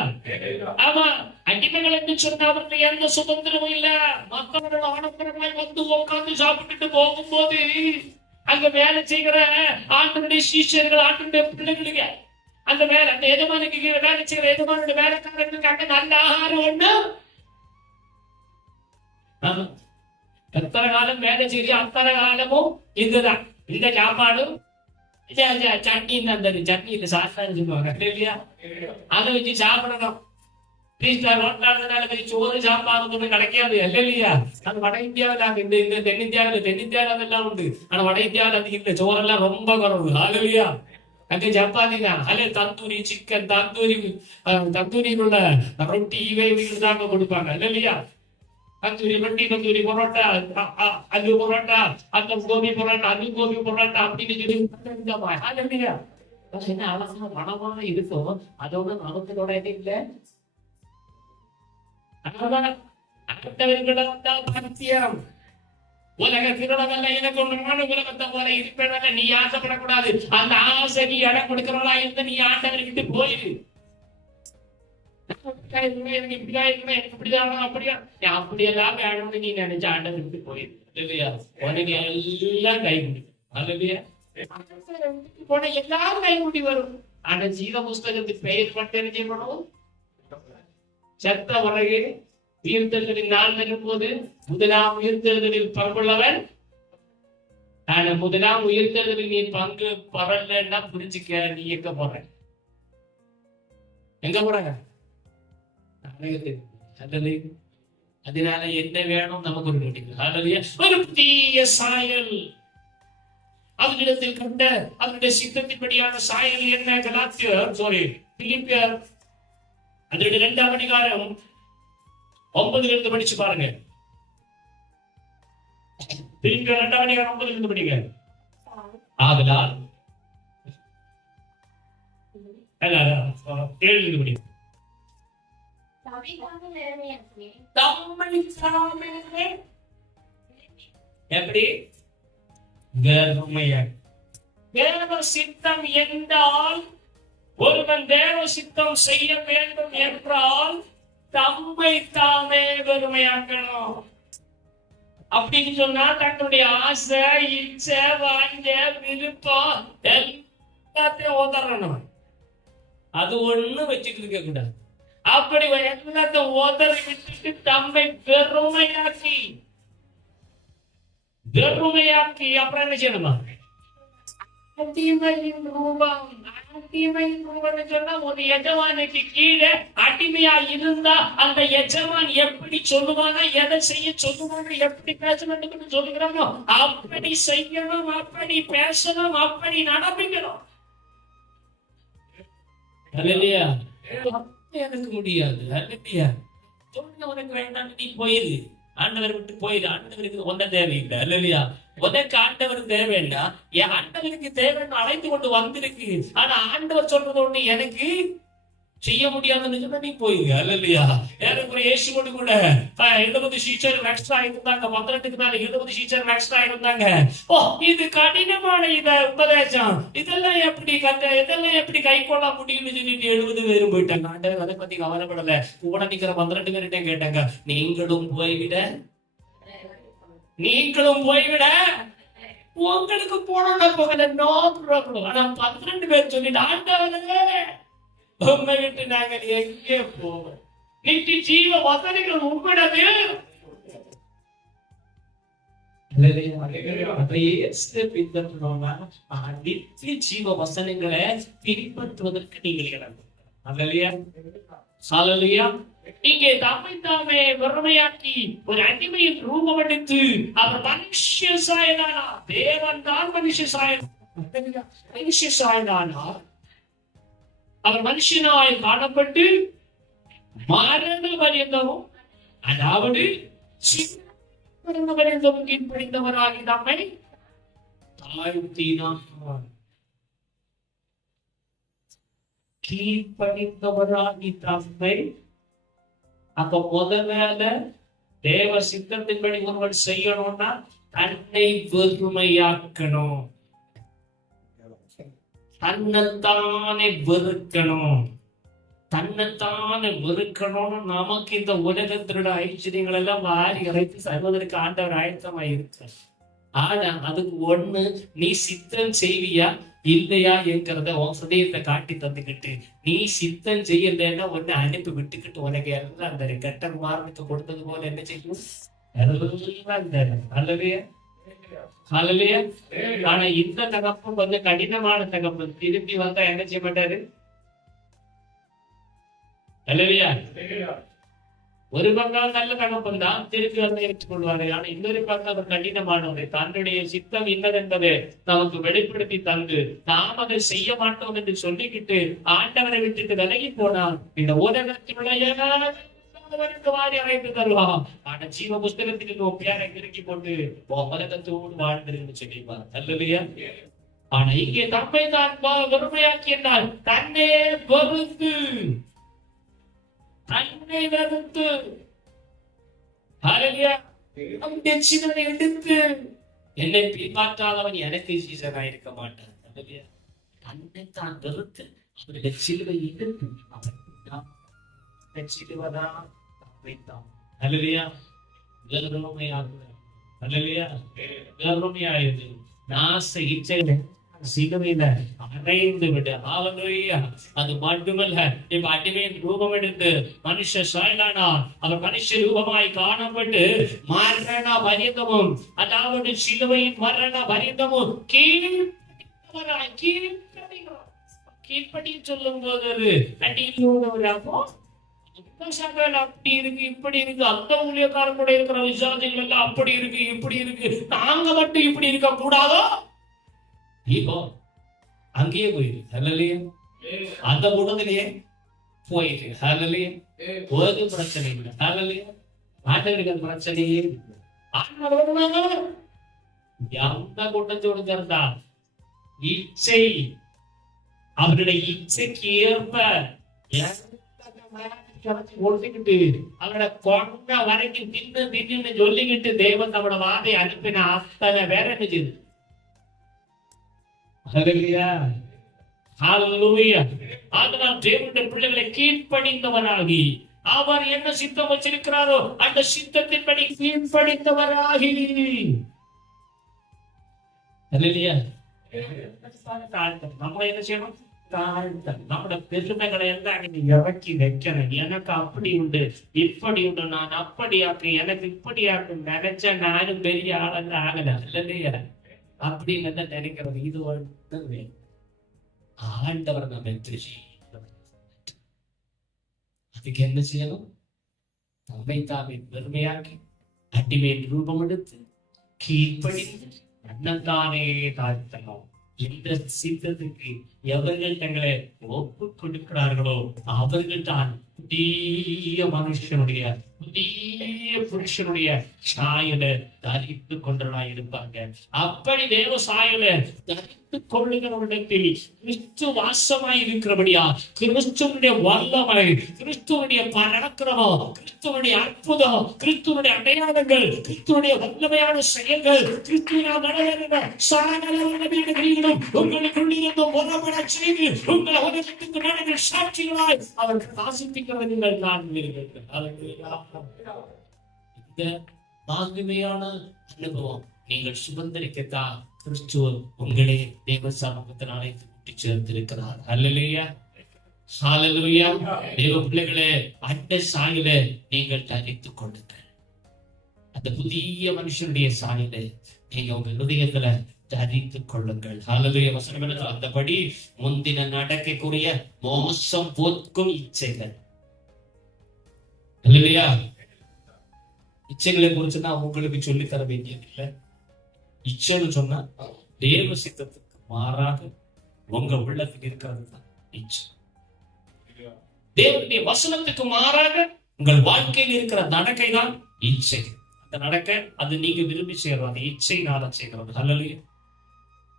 ஆமா, அடிமைகள் என்று சொன்ன அவர்கள் எந்த சுதந்திரமும் இல்ல. மக்களோட ஆடம்பரமாய் வந்து உட்கார்ந்து சாப்பிட்டுட்டு போகும்போது அங்க வேலை செய்கிற ஆண்டவருடைய சீஷர்கள், ஆண்டவருடைய பிள்ளைகளுக்கு, அந்த வேலை, அந்த எஜமானுக்கு வேலை செய்கிற எஜமானுடைய வேலைக்காரர்களுக்கு அங்க நல்ல ஆகாரம் ஒண்ணு. எத்தனை காலம் வேலை செய்ய அத்தனை காலமும் இதுதான், இந்த சாப்பாடும் சட்னி அந்த சட்னி இல்ல சாப்பாடு சொல்லுவாங்க இல்லையா, அதை வச்சு சாப்பிடணும். சோறு சாப்பாடு கிடைக்காது இல்லையா? அது வட இந்தியாவில், இந்த தென்னிந்தியாவில் அதெல்லாம் உண்டு. ஆனா வட இந்தியாவில் அது இல்ல, சோறெல்லாம் ரொம்ப குறவு இல்லையா? அங்கே சப்பாத்தி தான், அல்ல தந்தூரி சிக்கன், தந்தூரியில் உள்ள ரொட்டி இவை தாங்க கொடுப்பாங்க இல்லையா? தந்தூரி ரொட்டி, தந்தூரி பரோட்டா, அது பரோட்டா, அந்த கோபி பரோட்டா, அது கோபி பரோட்டா அப்படின்னு சொல்லி இல்லையா? என்ன அழகா மனமாக இருக்கும், அதோட நமக்கோட இது இல்ல. உலக திருடவல்ல எனக்கு ஒண்ணுமான உலகத்தை போல இருப்பேன், நீ ஆசைப்படக்கூடாது. அந்த ஆசை நீ இடம் கொடுக்கிறவளா இருந்து நீ ஆண்டவரை விட்டு போயிரு. எனக்கு இப்படிதான் இருக்கணும், எனக்கு இப்படிதான் அப்படியா, அப்படியெல்லாம் வேணும்னு நீ நினைச்ச ஆண்டவரை விட்டு போயிரு இல்லையா? உனக்கு எல்லாம் கை முடியும் அல்லையா? போன எல்லாம் கை முடி வரும். ஆனா ஜீவ புஸ்தகத்துக்கு பெயர் மட்டும் என்ன செய்யணும்? செத்த உலகே உயிர்த்தெழுதலின் நாள் வரும்போது முதலாம் உயிர்த்தெழுதலில் பங்குள்ளவன். ஆனா முதலாம் உயிர்த்தெழுதலில் நீ பங்கு பரலன்னா புரிஞ்சுக்க, நீ எங்க போற, எங்க போறாங்க? அதனால என்ன வேணும் நமக்கு ஒரு ஒரு புதிய சாயல், அவனிடத்தில் கண்ட அவனுடைய சித்தத்தின்படியான சாயல் என்ன? பிலிப்பியர் அதனுடைய 2ஆம் அதிகாரம் 9 படிச்சு பாருங்க. பிலிப்பியர் 2ஆம் அதிகாரம் 9 படிங்க. ஆதலால் 7 படிங்க. எப்படி தேவ சித்தம் என்றால், ஒருவன் தேவ சித்தம் செய்ய வேண்டும் என்றால் தம்மை தாமே வெறுமையாக்கணும். அப்படின்னு சொன்னா தன்னுடைய ஆசை, இச்சை, வாஞ்ச, விருப்பம் எல்லாத்தையும் ஓதறணும். அது ஒண்ணு வச்சுட்டு இருக்க கூடாது. அப்படி எல்லாத்தையும் ஓதறி விட்டுட்டு தம்மை வெறுமையாக்கி அப்புறம் என்ன செய்யணுமா? அடிமையின் ரூபம் சொன்னா ஒரு எஜமானுக்கு கீழே அடிமையா இருந்தா அந்த எஜமான் எப்படி சொல்லுவாங்க, எதை செய்ய சொல்லுவாங்க, எப்படி பேசணும் சொல்லுகிறானோ அப்படி செய்யணும், அப்படி பேசணும், அப்படி நடப்பிக்கணும். எனக்கு முடியாது இல்லையா? உனக்கு வேண்டாம், நீ போயிரு, ஆண்டவர் விட்டு போயிரு. ஆண்டவருக்கு ஒன்ன தேவையில்லை இல்லையா? உனக்கு ஆண்டவர் தேவைன்னா, என் ஆண்டவருக்கு தேவைன்னு அழைத்து கொண்டு வந்திருக்கு. ஆனா ஆண்டவர் சொல்றது ஒண்ணு எனக்கு செய்ய முடியாதுன்னு சொன்னா நீ போயிருங்க இல்லையா? எனக்கு இயேசு கொண்டு கூட 70 சீஷர்கள் எக்ஸ்ட்ரா இருந்தாங்க. 18க்கு மேல 70 சீஷர்கள் எக்ஸ்ட்ரா இருந்தாங்க. ஓ, இது கடினமான உபதேசம், இதெல்லாம் எப்படி கை கொள்ள முடியும்னு சொல்லிட்டு 70 பேரும் போயிட்டாங்க. ஆண்டவர் அதை பத்தி கவலைப்படல. கூட நிக்கிற 12 பேர்கிட்ட கேட்டாங்க, நீங்களும் போய்விட உங்களுக்கு போன போகல, நோ ப்ராப்ளம். ஆனா 12 பேர் சொல்லிட்டு, ஆண்டவரே உண்மை விட்டு நாங்கள் எங்கே போவோம்? நித்திய ஜீவ வசனங்கள் உங்களிடது. நித்திய ஜீவ வசனங்களை பின்பற்றுவதற்கு நீங்கள் இங்கே தம்மை வெறுமையாக்கி ஒரு அடிமையின் ரூபம் எடுத்து அவர் மனுஷ சாயலானா, தேவன் தான் மனுஷ சாயல். மனுஷ சாயலானார். அவர் மனுஷனாய் காணப்பட்டு மரண பரியந்தமும், அதாவது மரண பரியந்தமும் கீழ்ப்படிந்தவராகி நம்மை தாழ்த்தினார். கீழ்ப்படிந்தவராகி தம்மை. அப்ப முதல்ல தேவ சித்தத்தின்படி ஒருவர் செய்யணும்னா தன்னை வெறுமையாக்கணும், தன்னைத்தானே வெறுக்கணும். தன்னைத்தானே வெறுக்கணும்னு நமக்கு இந்த உலகத்தினுடைய ஐஸ்வர்யங்கள் எல்லாம் வாரி இறைத்து சர்வதற்கு ஆண்டவர் ஆயத்தமாக இருக்கு. ஆனா அதுக்கு ஒண்ணு, நீ சித்தம் செய்வியா இல்லையா என்கிறத உன் சதயத்தை காட்டி தந்துக்கிட்டு, நீ சித்தம் செய்யலன்னா ஒண்ணு அனுப்பி விட்டுக்கிட்டு உனக்கு எல்லாம் அந்த கெட்ட மார்க்கத்தை கொடுத்தது போல என்ன செய்யும்? ஆனா இந்த தகப்பம் கொஞ்சம் கடினமான தகப்பம். திருப்பி வந்தா என்ன செய்ய மாட்டாரு? அல்லையா? ஒரு பக்கம் நல்ல தகப்பம் தான், திருப்பி வந்து ஏற்றுக்கொள்வாரு. ஆனா இன்னொரு பக்கம் அவர் கடினமானவர். தன்னுடைய சித்தம் இன்னதென்பது நமக்கு வெளிப்படுத்தி தந்து நாம் அதை செய்ய மாட்டோம் என்று சொல்லிக்கிட்டு ஆண்டவரை விட்டுட்டு விலகி போனான். இந்த உலகத்தினுடைய வாரி அழைத்து தருவான். ஆனா ஜீவ புஸ்தகத்துக்கு பேரை திருக்கி போட்டு உலகத்தோடு வாழ்ந்துருன்னு சொல்லிப்பார். அல்லையா? ஆனா இங்கே தம்மை தான் வெறுமையாக்கி என்றால் தன்னை வெறுத்து, தன்னை வெறுத்து எடுத்து என்னை பின்பற்றாதவன் எனக்கு சீசனாக இருக்க மாட்டான். தன்னை தான் வெறுத்து அவருடைய சிலுவை எடுத்து அவன் சிலுவதான் வைத்தான். அல்லையா? கருமையாகுது நாச இச்சைகளை சிலுவையில அறைந்து விடு. அது மட்டுமல்ல, இப்ப அடிமையின் ரூபம் எடுத்து மனுஷ சாயலானா அவர் மனுஷ ரூபமாய் காணப்பட்டு மரண பரியந்தமும், அதாவது சிலுவையின் மரண பரியந்தமும் கீழ்ப்படி சொல்லும் போது அடிப்போ அப்படி இருக்கு, இப்படி இருக்கு. அந்த ஊழியக்காரன் கூட இருக்கிற விசுவாசிகள் எல்லாம் அப்படி இருக்கு, இப்படி இருக்கு. நாங்க மட்டும் இப்படி இருக்க கூடாதோ? இப்போ அங்கேயே போயிருக்கு. அல்லையா? அந்த கூட்டத்திலேயே போயிருக்கு. அல்லையா? ஒரு பிரச்சனை இல்லை. அல்லையா? ஆண்டவருக்கு அந்த பிரச்சனையே எந்த கூட்டத்தோடு சேர்ந்தா இச்சை, அவருடைய இச்சைக்கு ஏற்ப கொடுத்துக்கிட்டு அவரோட கொண்ட வரைக்கும் தின்னு தின்னு சொல்லிக்கிட்டு தேவன் நம்மளோட வாதை அனுப்பின அத்தனை வேற என்ன செய்யுது? அதனால் தேவனுடைய பிள்ளைகளை கீழ்ப்படிந்தவராகி அவர் என்ன சித்தம் வச்சிருக்கிறாரோ அந்த சித்தத்தின்படி கீழ்ப்படிந்தவராகி நம்ம என்ன செய்யணும்? நம்மளோட பெருமைகளை எல்லாம் இறக்கி வைக்கணும். எனக்கு அப்படி உண்டு, இப்படி உண்டு, நான் அப்படி ஆக்கு, எனக்கு இப்படி ஆக்கு நினைச்ச நானும் பெரிய ஆளெல்லாம் ஆகல. இல்லையா? அப்படின்னு நினைக்கிறது. இது ஒன்று ஆண்டவர் நம்ம அதுக்கு என்ன செய்யணும்? நம்மை தாமே பெருமையாக்கி அடிமையின் ரூபம் எடுத்து கீழ்ப்படிந்து தன்னைத்தானே தாழ்த்தணும். இந்த சித்தத்துக்கு எவர்கள் தங்களை ஒப்புக் கொடுக்கிறார்களோ அவர்கள் தான் புதிய மனுஷனுடைய புதிய புருஷனுடைய சாயல தரித்து கொண்டவர்களா இருப்பாங்க. அப்படி தேவ சாயல தரித்து கொள்ளுகிறவரிடத்தில் கிறிஸ்து வாசமாய் இருக்கிறபடியா கிறிஸ்துவனுடைய வல்லமை, கிறிஸ்துவனுடைய பராக்கிரமம், கிறிஸ்துவனுடைய அற்புதம், கிறிஸ்துவனுடைய அடையாளங்கள், கிறிஸ்துவனுடைய வல்லமையான செயல்கள், உங்களுக்குள்ளிருந்து உறப்பட செய்து உங்களை உலகத்துக்கு நடந்த சாட்சிகளாய் அவர்கள் வாசிப்பிக்கிறவர்கள் நான் இந்த மகிமையான அனுபவம் நீங்கள் சுதந்திரிக்கத்தான் கிறிஸ்துவ உங்களே தேவ சமூகத்தில் அழைத்து கூட்டி சேர்த்திருக்கிறார். அல்லேலூயா, ஹல்லேலூயா. தேவ பிள்ளைகளே, அந்த சாயல நீங்கள் தரித்துக் கொள்ளுங்கள். அந்த புதிய மனுஷனுடைய சாயல நீங்க உங்க ஹிருதயத்துல தரித்துக் கொள்ளுங்கள். ஹல்லேலூயா. வசனம் என்ன? அந்தபடி முந்தின நடக்கக்கூடிய மோசம் போக்கும் இச்சைகள். அல்லேலூயா. இச்சைகளை குறிச்சு நான் உங்களுக்கு சொல்லி தர வேண்டியது இல்லை. இச்சைன்னு சொன்னா தேவ சித்தத்துக்கு மாறாக உங்க உள்ளத்துக்கு இருக்கிறது தான் இச்சை. தேவனுடைய வசனத்துக்கு மாறாக உங்கள் வாழ்க்கையில் இருக்கிற நடக்கை தான் இச்சை. அந்த நடக்கை அது நீங்க விரும்பி செய்யறது, அது இச்சையினால செய்கிறது. ஹல்லேலூயா,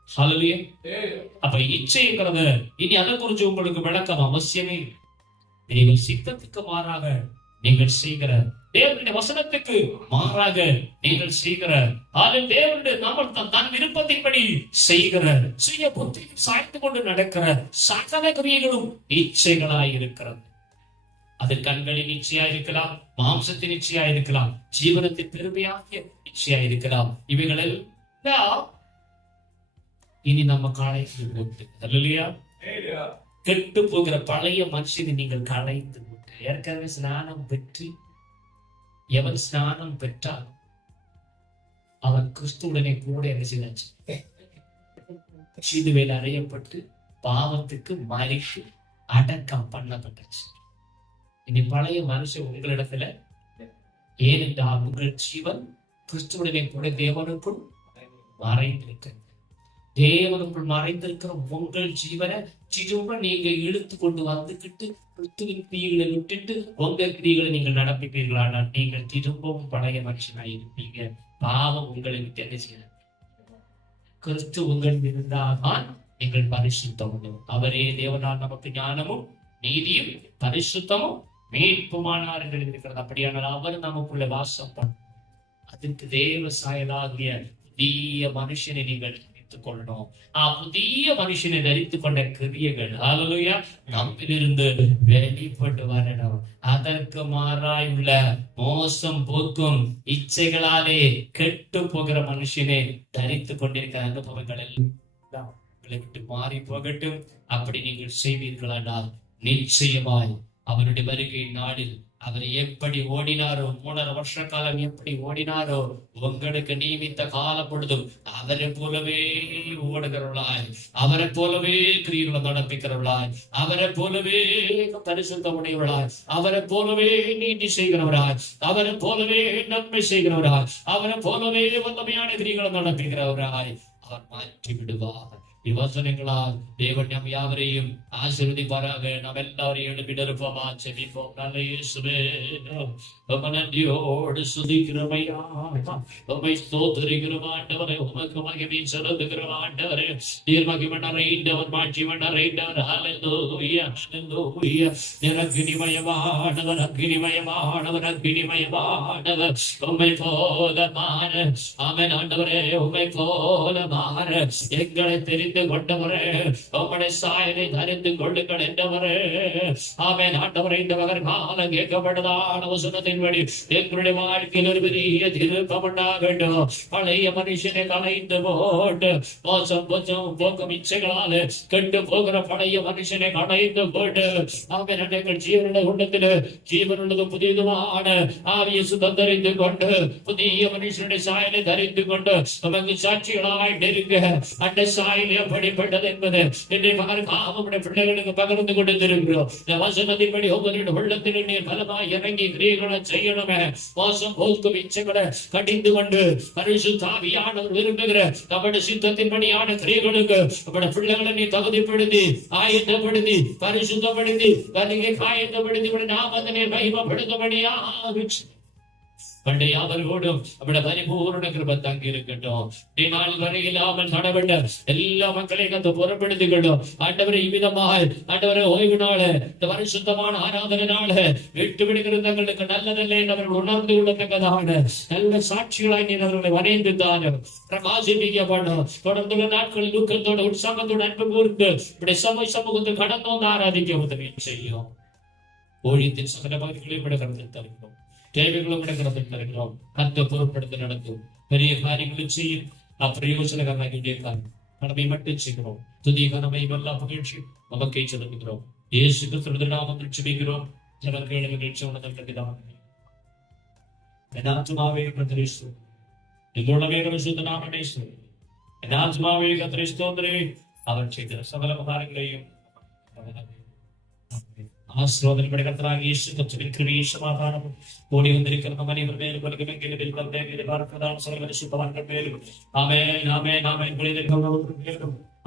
ஹல்லேலூயா. அப்ப இச்சைங்கிறது இனி அதை குறித்து உங்களுக்கு விளக்கம் அவசியமே இல்லை. நீங்கள் சித்தத்துக்கு மாறாக நீங்கள் செய்கிற, தேவனுடைய வசனத்துக்கு மாறாக நீங்கள் செய்கிற, அது தேவனுடைய நாம தன் விருப்பத்தின்படி செய்கிற, சுய புத்தியில் சாய்த்து கொண்டு நடக்கிற சகல கிரியைகளும் இச்சைகளாய் இருக்கிறது. அது கண்களின் இச்சையா இருக்கலாம், மாம்சத்தின் இச்சையா இருக்கலாம், ஜீவனத்தின் பெருமையாகிய இச்சையா இருக்கலாம். இவைகள் எல்லாம் இனி நம்ம களைந்து போட்டு, அல்லையா, கெட்டு போகிற பழைய மனுஷனை நீங்கள் களைந்து போட்டு, ஏற்கனவே ஸ்நானம் பெற்று எவன் ஸ்நானம் பெற்றால் அவன் கிறிஸ்துவுடனே கூட என்ன செய்தாச்சு, சிலுவையில் அறையப்பட்டு பாவத்துக்கு மறித்து அடக்கம் பண்ணப்பட்டாச்சு. இனி பழைய மனுஷன் உங்களிடத்துல, ஏனென்றால் உங்கள் ஜீவன் கிறிஸ்துவுடனே கூட தேவனுக்குள் மறைந்திருக்கிறது. தேவனுக்குள் மறைந்திருக்கிற உங்கள் ஜீவனை திரும்ப நீங்க இழுத்து கொண்டு வந்துக்கிட்டு கிறிஸ்துவின் கிரியைகளை விட்டுட்டு உங்க கிரியைகளை நீங்கள் நடப்பிப்பீர்களானால் நீங்கள் திரும்பவும் பழைய மனுஷனாய் இருப்பீங்க. பாவம் உங்களை விட்டு என்ன செய்ய, கிறிஸ்து உங்கள் இருந்தால்தான் நீங்கள் பரிசுத்தம். அவரே தேவனால் நமக்கு ஞானமும் நீதியும் பரிசுத்தமும் மீட்புமானார் என்று இருக்கிறது. அப்படியானால் அவர் நமக்குள்ள வாசம் பண்ணும். அதுக்கு தேவ சாயலாகிய புதிய மனுஷனை நீங்கள் தரித்துக் கொள்ளணும். புதிய மனுஷனை தரித்துக் கொண்ட கிரியைகள் ஹல்லேலூயா நம்மிலிருந்து வெளிப்பட்டு வரணும். அதற்கு மாறாய் உள்ள மோசம் போக்கும் இச்சைகளாலே கெட்டு போகிற மனுஷனை தரித்துக் கொண்டிருக்கிற அனுபவங்கள் எல்லாம் உங்களை விட்டு மாறி போகட்டும். அப்படி நீங்கள் செய்வீர்களானால் நிச்சயமாய் அவருடைய வருகை நாளில் அவர் எப்படி ஓடினாரோ, 3.5 வருஷ காலம் எப்படி ஓடினாரோ, உங்களுக்கு நியமித்த கால பொழுதும் அவரை போலவே ஓடுகிறவர்களாய், அவரை போலவே கிரியைகளை நடப்பிக்கிறவர்களாய், அவரை போலவே பரிசுத்தம் உடையவர்களாய், அவரை போலவே நீதி செய்கிறவராய், அவரை போலவே நன்மை செய்கிறவராய், அவரை போலவே வல்லமையான கிரியைகளை நடப்பிக்கிறவராய் அவர் மாற்றி விடுவார். வசனங்களால் தேவன் நம் யாவரையும் ஆசீர்வதிப்பாராக. நாம் எல்லாரையும் எழுப்பிடுப்போமா, செபிப்போம். நல்ல இயேசுவே, நன்றியோடு சுதிக்கிறமையா, உம்மை ஸ்தோத்திரிக்கிறோம் ஆண்டவரே, உமக்கு மகிமை செலுத்துகிறோம் ஆண்டவரே. நீர் மகிமை நிறைந்தவர், மாட்சிமை நிறைந்தவர். ஹல்லேலூயா, ஹல்லேலூயா. அக்கினிமயமானவர், அக்கினிமயமானவர், அக்கினிமயமானவர். உம்மை போல மாற, ஆமென் ஆண்டவரே, உம்மை போல மாற எங்களை தெரிந்து கொண்டவரே, உம்முடைய சாயலை தரித்து கொள்ளுங்கள் என்றவரே. ஆமென் ஆண்டவரே, இந்த மகன் காலம் கேட்கப்பட்டதான வசனத்தின்படி எங்களுடைய வாழ்க்கையில் ஒரு பெரிய திருப்பம் உண்டாகட்டும். பழைய மனுஷனை கலைந்து போட்டு மோசம் கொஞ்சம் போக்கும் இச்சைகளால் கெட்டு போகிற பழைய மனுஷனை கலைந்து போட்டு ஆமென் எங்கள் ஜீவனுடைய உள்ளத்தில் ஜீவனுள்ளது புதியதுமான ஆவியை சுதந்திரித்து கொண்டு புதிய மனுஷனுடைய சாயலை தரித்து கொண்டு நமக்கு சாட்சிகளாய் நெருங்க அந்த சாயலை எப்படிப்பட்டது என்பது இன்றைய மகனுடைய பிள்ளைகளுக்கு பகிர்ந்து கொடுத்திருக்கிறோம். இந்த வசனத்தின்படி ஒவ்வொரு உள்ளத்தில் நீர் பலமாய் இறங்கி கிரியைகளை செய்யணுமே. மோசம் போக்கும் இச்சைகளை கடிந்து கொண்டு பரிசுத்த ஆவியானவர் விரும்புகிற நம்முடைய சித்தத்தின்படியான கிரியைகளுக்கு நம்முடைய பிள்ளைகளை நீ தகுதிப்படுத்தி ஆயத்தப்படுத்தி பரிசுத்தப்படுத்தி வருகை ஆயத்தப்படுத்தி நாமத்தை மகிமைப்படுத்தபடியா அவர்களோடும் அவருடைய பரிபூர்ண கிருபை தங்கி இருக்கட்டும். நாள் வரையில் அவன் நடவட்ட எல்லா மக்களையும் கத்து புறப்படுத்திக்கட்டும். ஆண்டவரை இவ்விதமாக ஆண்டவரை ஓய்வு நாள இந்த பரிசுத்தமான ஆராதனை நாள விட்டு விடுகிற தங்களுக்கு நல்லதல்ல என்று அவர்கள் உணர்ந்து கொள்ளத்தக்கதான நல்ல சாட்சிகளாய் நீர் அவர்களை வரைந்து தாரும், பிரகாசிப்பிக்கப்படும். தொடர்ந்துள்ள நாட்களில் ஊக்கத்தோடு உற்சாகத்தோடு அன்பு கூர்ந்து இப்படி சமூகத்தை கடந்து வந்து ஆராதிக்க உதவி செய்யும். ஊழியத்தின் சகல பகுதிகளையும் விடுகிறது தருகிறோம். தேவைகளும் இருக்கிறோம். கத்த பொருட்படுத்த நடக்கும் பெரிய காரியங்களும் செய்யும். அப்பிரயோசனமாக கடமை மட்டும் செய்கிறோம். துதிய கடமை எல்லா புகழ்ச்சி நமக்கை செலுத்துகிறோம். இயேசு கிறிஸ்துவின் நாமத்தில் ஜெபிக்கிறோம். ஜனங்கள் நிகழ்ச்சி உணர்ந்ததான் என் ஆத்மாவே கர்த்தரே, எங்களுடைய பரிசுத்த நாமமே என் ஆத்மாவே கர்த்தரே ஸ்தோத்திரே. அவர் செய்த சகல உபகாரங்களையும் ஆசீர்வாதங்களை கர்த்தராகிய இயேசு கிறிஸ்துவின் கிருபையும் சமாதானமும் கூடி வந்திருக்கிற அனைவர் மேலும் பார்ப்பதான சகல பரிசுத்தவான்கள் மேலும் ஆமென் ஆமென் ஆமென்.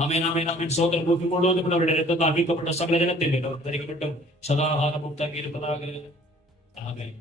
ஆமென் ஆமென் ஆமென். சோதர பூமி முழுவதும் அவருடைய இரத்தத்தால் மீட்கப்பட்ட சகல ஜனத்தின் மேலும் தரிக்கப்பட்டும் சதாகாலமும் தங்கி இருப்பதாக. ஆமென்.